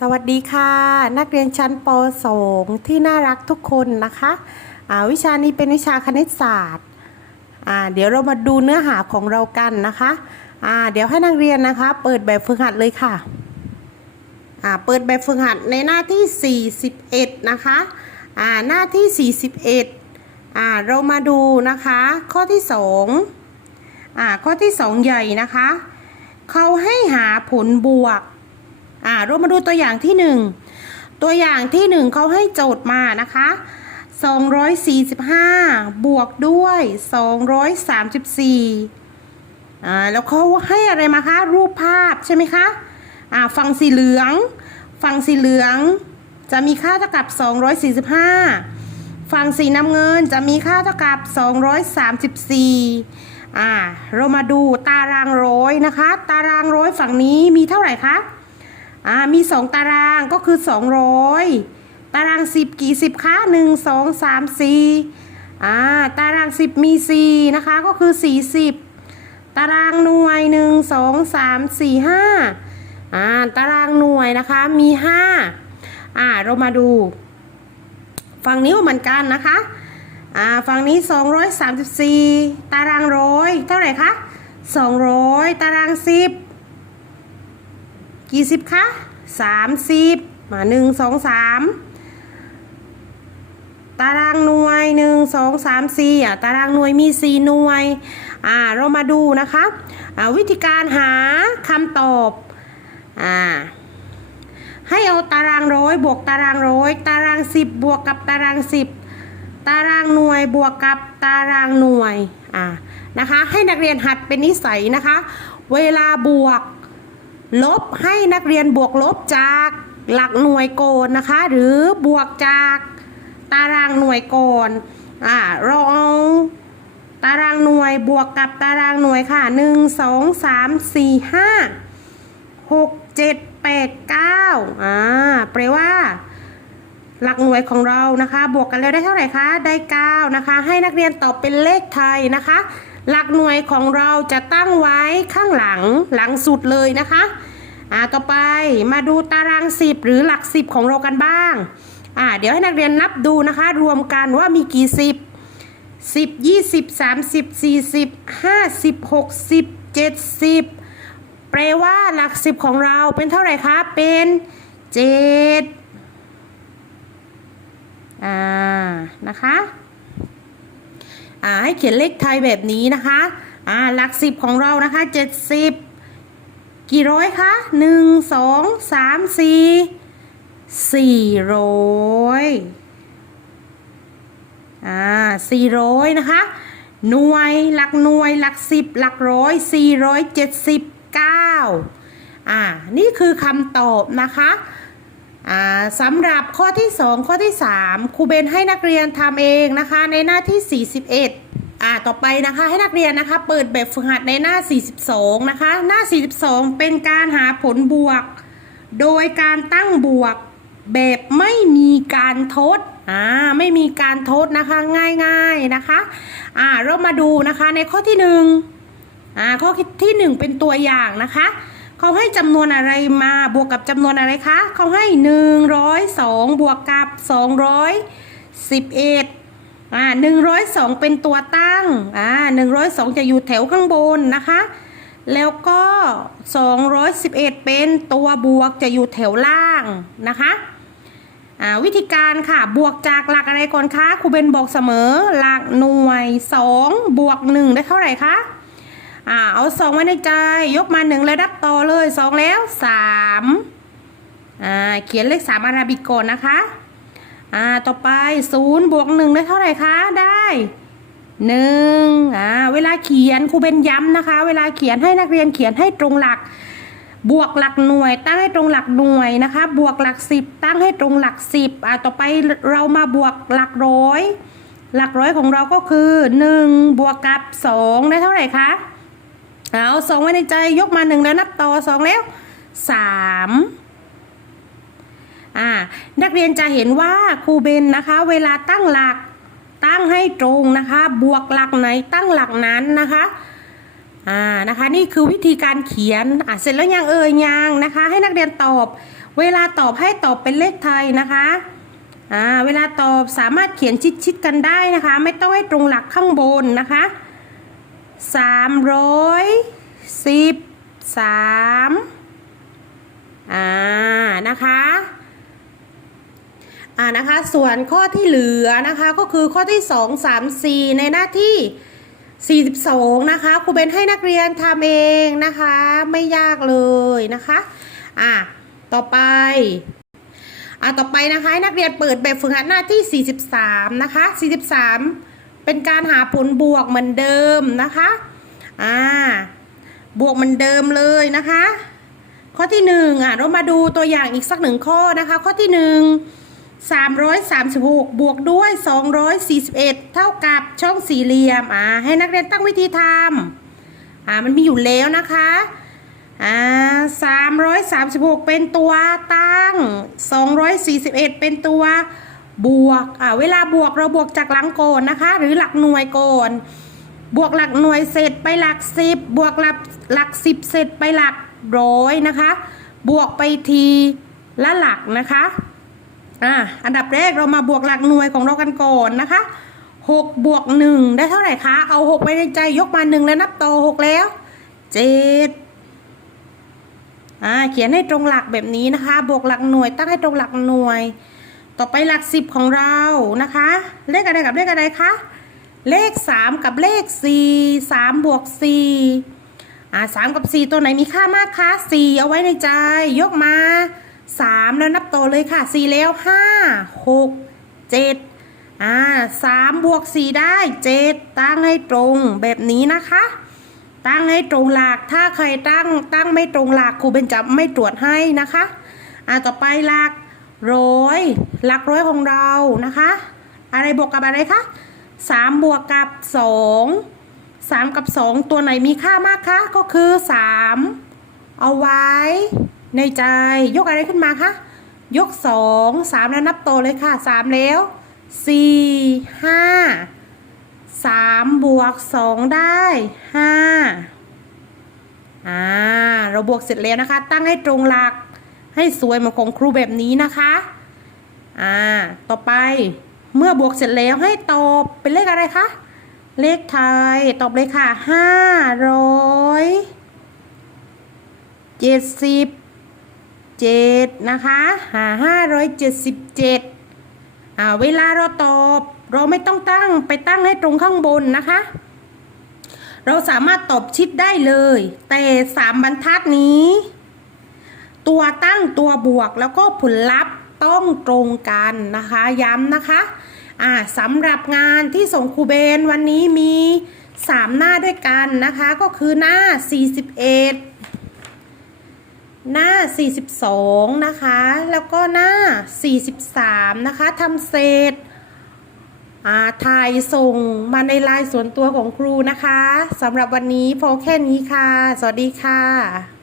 สวัสดีค่ะ นักเรียนชั้นป .2 ที่น่ารักทุกคนนะคะวิชานี้เป็นวิชาคณิตศาสตร์เดี๋ยวเรามาดูเนื้อหาของเรากันนะคะอ่าเดี๋ยวให้นักเรียนนะคะ เปิดแบบฝึกหัดเลยค่ะเปิดแบบฝึกหัดในหน้าที่ 41 นะคะหน้าที่ 41 เรามาดูนะคะ ข้อที่2อ่าข้อที่ 2 ใหญ่นะคะ เขาให้หาผลบวก อ่าเรามาดูตัวอย่างที่หนึ่งตัวอย่างที่หนึ่งเขาให้โจทย์มานะคะ 245 บวกด้วย 234อ่าแล้วเขาให้อะไรมาคะ รูปภาพใช่ไหมคะอ่าฝั่งสีเหลืองฝั่งสีเหลืองจะมีค่าเท่ากับ 245 ฝั่งสีน้ำเงินจะมีค่าเท่ากับ 234อ่าเรามาดูตารางร้อยนะคะ ตารางร้อยฝั่งนี้มีเท่าไหร่คะ อ่ามีสองตารางก็คือสองร้อยตารางสิบกี่สิบคะหนึ่งสองสามสี่าตารางสิบมีสี่นะคะก็คือสี่สิบตารางหน่วยหนึ่งสองสามสี่ห้าตารางหน่วยนะคะมีห้าอ่าเรามาดูฝั่งนี้เหมือนกันนะคะอ่าฝั่งนี้ 234 ตารางร้อยเท่าไหร่คะ200 ตารางสิบ กี่สิบคะสามสิบมาหนึ่งสองสามตารางหน่วยหนึ่งสองสามสี่อะตารางหน่วยมีสี่หน่วยอ่าเรามาดูนะคะอ่าวิธีการหาคำตอบอ่าให้เอาตารางร้อยบวกตารางร้อยตารางสิบบวกกับตารางสิบตารางหน่วยบวกกับตารางหน่วยอ่านะคะให้นักเรียนหัดเป็นนิสัยนะคะ เวลาบวก ลบให้นักเรียนบวกลบจากหลักหน่วยก่อนนะคะ หรือบวกจากตารางหน่วยก่อนอ่าเราเอาตารางหน่วยบวกกับตารางหน่วยค่ะหนึ่งสองสามสี่ห้าหกเจ็ดแปดเก้าอ่าแปลว่า หลักหน่วยของเรานะคะ บวกกันแล้วได้เท่าไหร่คะ ได้ 9 นะคะ ให้นักเรียนตอบเป็นเลขไทยนะคะ หลักหน่วยของเราจะตั้งไว้ข้างหลังหลังสุดเลยนะคะอ่าต่อไปมาดูตารางสิบหรือหลักสิบของเรากันบ้างอ่าเดี๋ยวให้นักเรียนนับดูนะคะ รวมกันว่ามีกี่สิบสิบยี่สิบสามสิบสี่สิบห้าสิบหกสิบเจ็ดสิบแปลว่าหลักสิบของเราเป็นเท่าไหร่คะ เป็นเจ็ดอ่า นะคะ อ่าให้เขียนเลขไทยแบบนี้นะคะอ่าหลักสิบของเรานะคะเจ็ดสิบกี่ร้อยคะหนึ่งสองสามสี่สี่ร้อยอ่าสี่ร้อยนะคะ หน่วยหลักหน่วยหลักสิบหลักร้อยสี่ร้อยเจ็ดสิบเก้าอ่า นี่คือคำตอบนะคะ สำหรับข้อที่ 2 ข้อที่ 3ครูเบนให้นักเรียนทำเองนะคะในหน้าที่ 41อ่าต่อไปนะคะให้นักเรียนนะคะเปิดแบบฝึกหัดในหน้า 42 นะคะ หน้า 42 เป็นการหาผลบวก โดยการตั้งบวกแบบไม่มีการทดอ่าไม่มีการทดนะคะง่ายๆนะคะอ่าเรามาดูนะคะในข้อที่1อ่าข้อที่ 1 เป็นตัวอย่างนะคะ เขาให้จำนวนอะไรมาบวกกับจำนวนอะไรคะ เขาให้ 102 บวกกับ 211อ่า102 เป็นตัวตั้งอ่า102 จะอยู่แถวข้างบนนะคะ แล้วก็ 211 เป็นตัวบวกจะอยู่แถวล่างนะคะอ่าวิธีการค่ะ บวกจากหลักอะไรก่อนคะครูเบนบอกเสมอ หลักหน่วย 2 บวก 1 ได้เท่าไหร่คะ อ่าเอาสองไว้ในใจ ยกมาหนึ่งแล้วรับต่อเลยสองแล้วสามอ่าเขียนเลขสามอาราบิกก่อนนะคะอ่าต่อไปศูนย์บวกหนึ่งได้เท่าไหร่คะได้หนึ่งอ่าเวลาเขียนครูเป็นย้ำนะคะ เวลาเขียนให้นักเรียนเขียนให้ตรงหลัก บวกหลักหน่วย ตั้งให้ตรงหลักหน่วยนะคะ บวกหลักสิบตั้งให้ตรงหลักสิบอ่าต่อไปเรามาบวกหลักร้อย หลักร้อยของเราก็คือหนึ่งบวกกับสองได้เท่าไหร่คะ เอาสองไว้ในใจยกมาหนึ่งแล้วนับต่อสองแล้วสามอ่านักเรียนจะเห็นว่าครูเบนนะคะ เวลาตั้งหลักตั้งให้ตรงนะคะ บวกหลักไหนตั้งหลักนั้นนะคะอ่านะคะนี่คือวิธีการเขียนอะเสร็จแล้วยังเอ่ยยังนะคะ ให้นักเรียนตอบ เวลาตอบให้ตอบเป็นเลขไทยนะคะอ่าเวลาตอบสามารถเขียนชิดๆกันได้นะคะ ไม่ต้องให้ตรงหลักข้างบนนะคะ สามร้อยสิบสามอ่านะคะอ่านะคะส่วนข้อที่เหลือนะคะก็คือข้อที่2 3 4ในหน้าที่ 42 นะคะครูเบนให้นักเรียนทำเองนะคะ ไม่ยากเลยนะคะอ่าต่อไปอ่าต่อไปนะคะนักเรียนเปิดแบบฝึกหัดหน้าที่ 43 นะคะ 43 เป็นการหาผลบวกเหมือนเดิมนะคะ อ่า บวกเหมือนเดิมเลยนะคะ ข้อที่หนึ่งอะเรามาดูตัวอย่างอีกสักหนึ่งข้อนะคะ ข้อที่หนึ่ง336บหกบวกด้วย241เอ็ดเท่ากับช่องสี่เหลี่ยม อ่า ให้นักเรียนตั้งวิธีทำอ่า มันมีอยู่แล้วนะคะอ่า336เป็นตัวตั้ง241เป็นตัว บวกอ่าเวลาบวกเราบวกจากหลังโกนนะคะ หรือหลักหน่วยโกนบวกหลักหน่วยเสร็จไปหลักสิบบวกหลักหลักสิบเสร็จไปหลักร้อยนะคะ บวกไปทีละหลักนะคะอ่าอันดับแรกเรามาบวกหลักหน่วยของเรากันก่อนนะคะหกบวกหนึ่งได้เท่าไหร่คะเอาหกไว้ในใจยกมาหนึ่งแล้วนับต่อหกแล้วเจ็ดอ่าเขียนให้ตรงหลักแบบนี้นะคะ บวกหลักหน่วยตั้งให้ตรงหลักหน่วย ต่อไปหลักสิบของเรานะคะ เลขอะไรกับเลขอะไรคะ เลขสามกับเลขสี่สามบวกสี่อ่าสามกับสี่ตัวไหนมีค่ามากคะสี่เอาไว้ในใจ ยกมาสามแล้วนับต่อเลยค่ะสี่แล้วห้าหกเจ็ดอ่าสามบวกสี่ได้เจ็ดตั้งให้ตรงแบบนี้นะคะ ตั้งให้ตรงหลักถ้าใครตั้งตั้งไม่ตรงหลักครูเบนจะไม่ตรวจให้นะคะ อ่าต่อไปหลัก ร้อยหลักร้อยของเรานะคะ อะไรบวกกับอะไรคะสามบวกกับสองสามกับสองตัวไหนมีค่ามากคะก็คือสามเอาไว้ ในใจยกอะไรขึ้นมาคะยกสองสามแล้วนับโตเลยค่ะสามแล้วสี่ห้าสามบวกสองได้ห้าอ่าเราบวกเสร็จแล้วนะคะ ตั้งให้ตรงหลัก ให้สวยเหมือนของครูแบบนี้นะคะ อ่า ต่อไปเมื่อบวกเสร็จแล้วให้ตอบเป็นเลขอะไรคะ เลขไทยตอบเลยค่ะห้าร้อยเจ็ดสิบเจ็ดนะคะหาห้าร้อยเจ็ดสิบเจ็ดอ่าเวลาเราตอบเราไม่ต้องตั้งไปตั้งให้ตรงข้างบนนะคะ เราสามารถตอบชิดได้เลย แต่สามบรรทัดนี้ ตัวตั้งตัวบวกแล้วก็ผลลัพธ์ต้องตรงกันนะคะ ย้ำนะคะอ่าสำหรับงานที่ส่งครูเบนวันนี้มี 3 หน้าด้วยกันนะคะ ก็คือหน้า 41 หน้า 42 นะคะ แล้วก็หน้า 43 นะคะทำเสร็จอ่าถ่ายส่งมาในไลน์ส่วนตัวของครูนะคะสำหรับวันนี้พอแค่นี้ค่ะ สวัสดีค่ะ